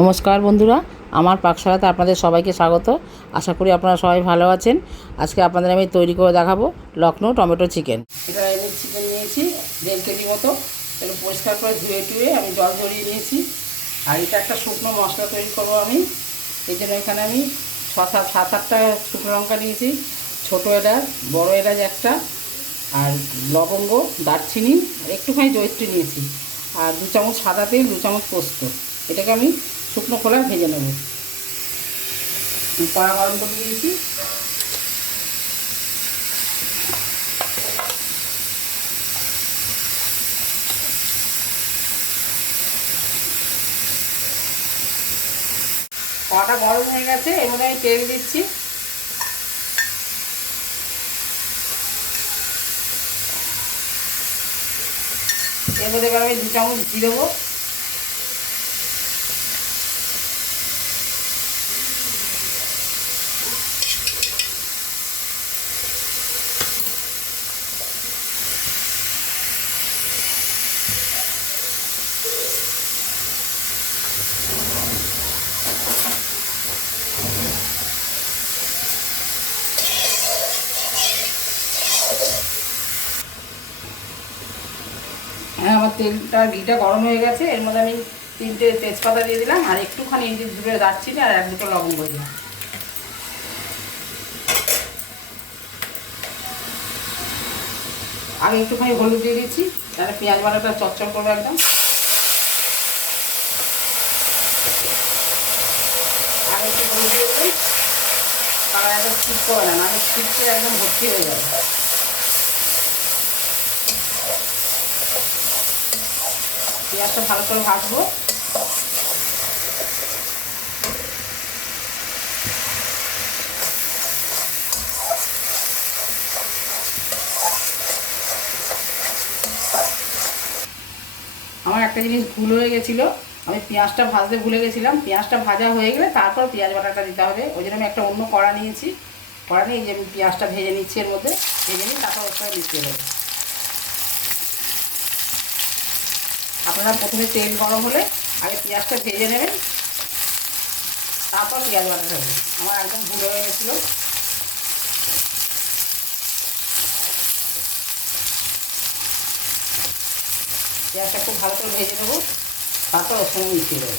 নমস্কার বন্ধুরা, আমার পাকশালাতে আপনাদের সবাইকে স্বাগত। আশা করি আপনারা সবাই ভালো আছেন। আজকে আপনাদের আমি তৈরি করে দেখাবো লখনৌ টমেটো চিকেন। এটা আমি চিকেন নিয়েছি 1.5 কেজি মতো। এটা পরিষ্কার করে ধুয়ে টুয়ে আমি জল ঝরিয়ে নিয়েছি। আর এটা একটা শুকনো মশলা তৈরি করবো আমি। এই জন্য এখানে আমি 7-8টা শুকনো লঙ্কা নিয়েছি, ছোটো এলাচ, বড়ো এলাচ একটা, আর লবঙ্গ, দারচিনি, একটুখানি জয়িত্রী নিয়েছি, আর 2 চামচ সাদা তেল, 2 চামচ পোস্ত। এটাকে আমি শুকনো খোলায় ভেজে নেব। কড়া গরম করে দিয়েছি। কড়াটা গরম হয়ে গেছে, এর মধ্যে আমি তেল দিচ্ছি। এর মধ্যে এবার আমি 2 চামচ ঘি দেবো। হ্যাঁ, আমার তেলটা ঘিটা গরম হয়ে গেছে। এর মধ্যে আমি 3টে তেজপাতা দিয়ে দিলাম, আর একটুখানি এই যে 2টো দারচিনি আর 1-2টো লবঙ্গ দিলাম। আগে একটুখানি হলুদ দিয়ে দিচ্ছি, তাহলে পেঁয়াজ বাটাটা চচ্চড় করবে একদম। আগে একটু হলুদ দিয়ে দিই, কারণ একদম স্কিপ করে না, নাহলে স্কিপে একদম ভর্তি হয়ে যাবে। পেঁয়াজটা ভালো করে ভাজবো। আমার একটা জিনিস ভুল হয়ে গেছিলো, আমি পেঁয়াজটা ভাজতে ভুলে গেছিলাম। পেঁয়াজটা ভাজা হয়ে গেলে তারপর পেঁয়াজ বাটাটা দিতে হবে। ওই জন্য আমি একটা অন্য কড়া নিয়েছি। কড়া নিয়ে যে আমি পেঁয়াজটা ভেজে নিচ্ছি, এর মধ্যে ভেজে নিই, তারপর ওর সঙ্গে মিশিয়ে দেবো। আপনারা প্রথমে তেল গরম হলে আগে পেঁয়াজটা ভেজে নেবেন, তারপর পেঁয়াজ বাটাটা দেবেন। আমার একদম ভুল হয়ে গেছিলো। পেঁয়াজটা খুব ভালো করে ভেজে নেবো, তারপর ওর সঙ্গে মিশিয়ে দেবো।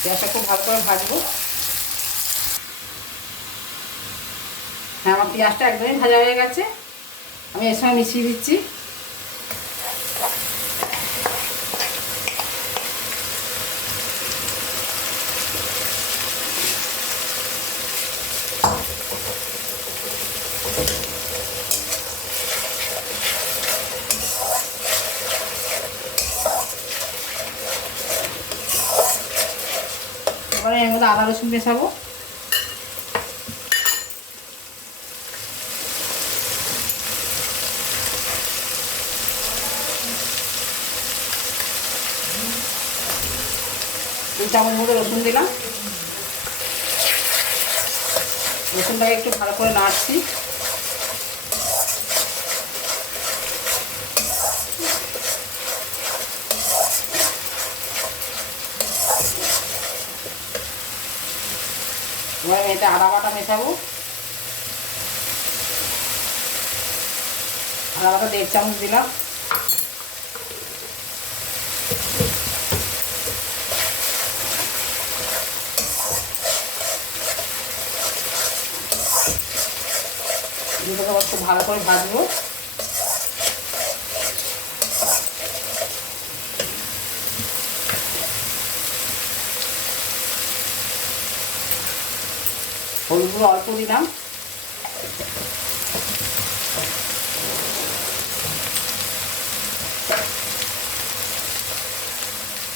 পেঁয়াজটা খুব ভালো করে ভাজবো। হ্যাঁ, আমার পেঁয়াজটা একদমই ভাজা হয়ে গেছে। আমি এর সঙ্গে মিশিয়ে দিচ্ছি। এবারে এর মধ্যে আদা রসুন মেশাবো। দুই চামচ মতো রসুন দিলাম। রসুনটাকে একটু ভালো করে নাড়ছি। এবার এতে আদা বাটা মেশাবো। আদা বাটা 1.5 চামচ দিলাম। দুটোকে খুব ভালো করে ভাজবো। হলুদ গুঁড়ো অল্প দিলাম।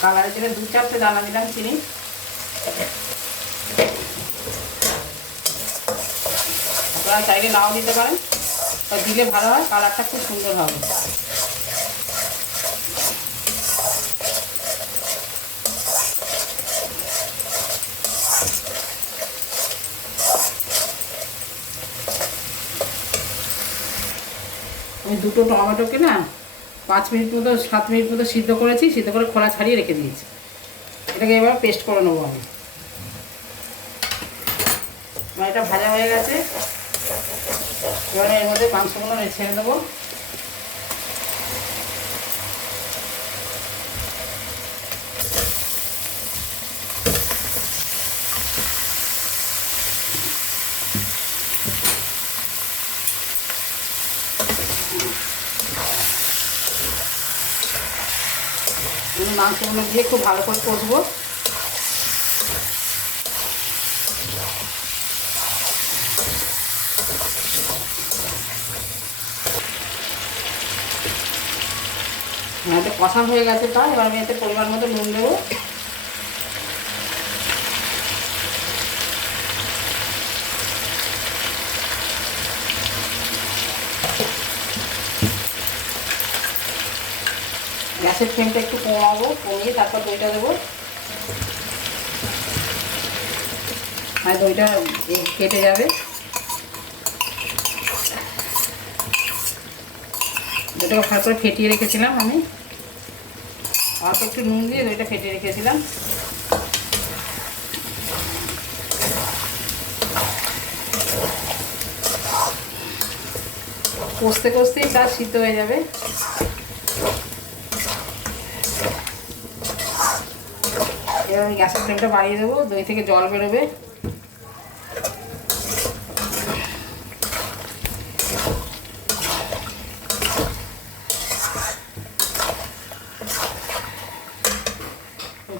কালারের জন্য 2-4টে দানা দিলাম চিনি। আপনারা চাইলে নাও দিতে পারেন, দিলে ভালো হয়, কালারটা খুব সুন্দর হবে। আমি 2টো টমেটোকে না 5 মিনিট মতো 7 মিনিট মতো সিদ্ধ করেছি, সিদ্ধ করে খোলা ছাড়িয়ে রেখে দিয়েছি। এটাকে এবার পেস্ট করে নেবো আমি। আমার এটা ভাজা হয়ে গেছে, এবারে এর মধ্যে মাংসগুলো ছেড়ে দেবো। মাংসগুলো দিয়ে খুব ভালো করে কষবো। এটা কষা হয়ে গেছে, তা এবার আমি এতে পরিমাণ মতো নুন দেবো। গ্যাসের ফ্লেমটা একটু কমাবো, কমিয়ে তারপর দইটা দেবো। আর দইটা কেটে যাবে। দইটাকে ভালো করে ফেটিয়ে রেখেছিলাম আমি, অল্প একটু নুন দিয়ে দইটা ফেটিয়ে রেখেছিলাম। কষতে কষতেই তা সিদ্ধ হয়ে যাবে। এবার আমি গ্যাসের ফ্লেমটা বাড়িয়ে দেবো, দই থেকে জল বেরোবে।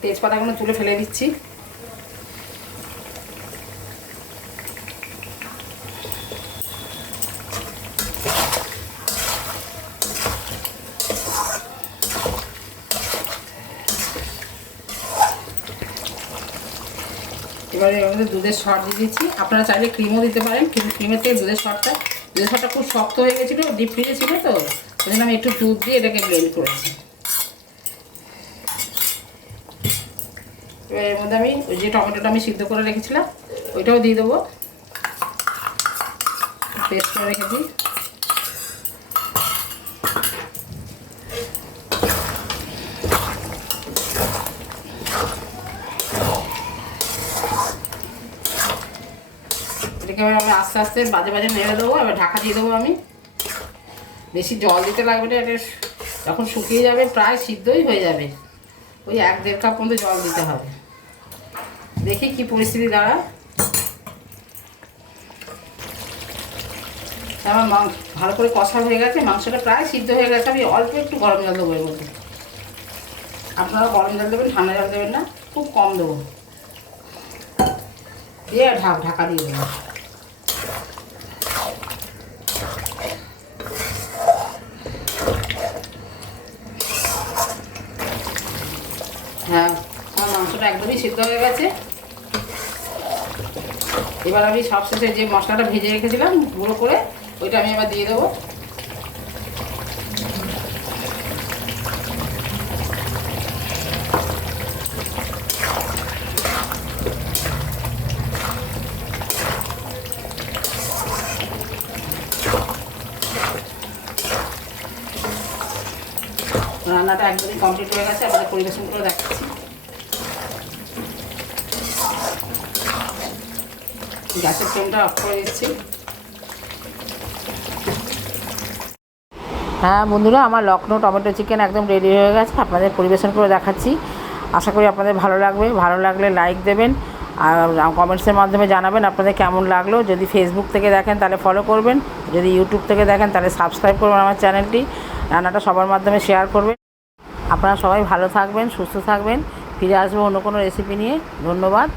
তেজপাতাগুলো তুলে ফেলে দিচ্ছি। এবারে এর মধ্যে দুধের সর দিয়ে দিচ্ছি। আপনারা চাইলে ক্রিমও দিতে পারেন, কিন্তু ক্রিমের থেকে দুধের সরটা খুব শক্ত হয়ে গেছিলো, ডিপ ফ্রিজে ছিল তো, ওই জন্য আমি একটু দুধ দিয়ে এটাকে ব্লেন্ড করেছি। এবার এর মধ্যে আমি ওই যে টমেটোটা আমি সিদ্ধ করে রেখেছিলাম ওইটাও দিয়ে দেবো, পেস্ট করে রেখেছি। এটাকে এবার আমি আস্তে আস্তে বাজে বাজে নেড়ে দেবো। এবার ঢাকা দিয়ে দেবো আমি। বেশি জল দিতে লাগবে না, এটা যখন শুকিয়ে যাবে প্রায় সিদ্ধই হয়ে যাবে, ওই 1-1.5 কাপ মতো জল দিতে হবে। দেখি কি পরিস্থিতি দাঁড়ায়। আমার ভালো করে কষা হয়ে গেছে, মাংসটা প্রায় সিদ্ধ হয়ে গেছে। আমি অল্প একটু গরম জল দেবো এর মধ্যে। আপনারা গরম জল দেবেন, ঠান্ডা জল দেবেন না, খুব কম দেবো। দিয়ে ঢাকা দিয়ে দেবো। হ্যাঁ, আমার মাংসটা একদমই সিদ্ধ হয়ে গেছে। এবার আমি সবশেষে যে মশলাটা ভেজে রেখেছিলাম গুঁড়ো করে, ওইটা আমি এবার দিয়ে দেবো। রান্নাটা একদমই কমপ্লিট হয়ে গেছে, আপনাদের পরিবেশন করে দেখাচ্ছি। গ্যাসের ফ্লেমটা অফ করে দিচ্ছি। হ্যাঁ বন্ধুরা, আমার লখনৌ টমেটো চিকেন একদম রেডি হয়ে গেছে, আপনাদের পরিবেশন করে দেখাচ্ছি। আশা করি আপনাদের ভালো লাগবে। ভালো লাগলে লাইক দেবেন আর কমেন্টসের মাধ্যমে জানাবেন আপনাদের কেমন লাগলো। যদি ফেসবুক থেকে দেখেন তাহলে ফলো করবেন, যদি ইউটিউব থেকে দেখেন তাহলে সাবস্ক্রাইব করবেন আমার চ্যানেলটি। রান্নাটা সবার মাধ্যমে শেয়ার করবেন। আপনারা সবাই ভালো থাকবেন, সুস্থ থাকবেন। ফিরে আসবো অন্য কোনো রেসিপি নিয়ে। ধন্যবাদ।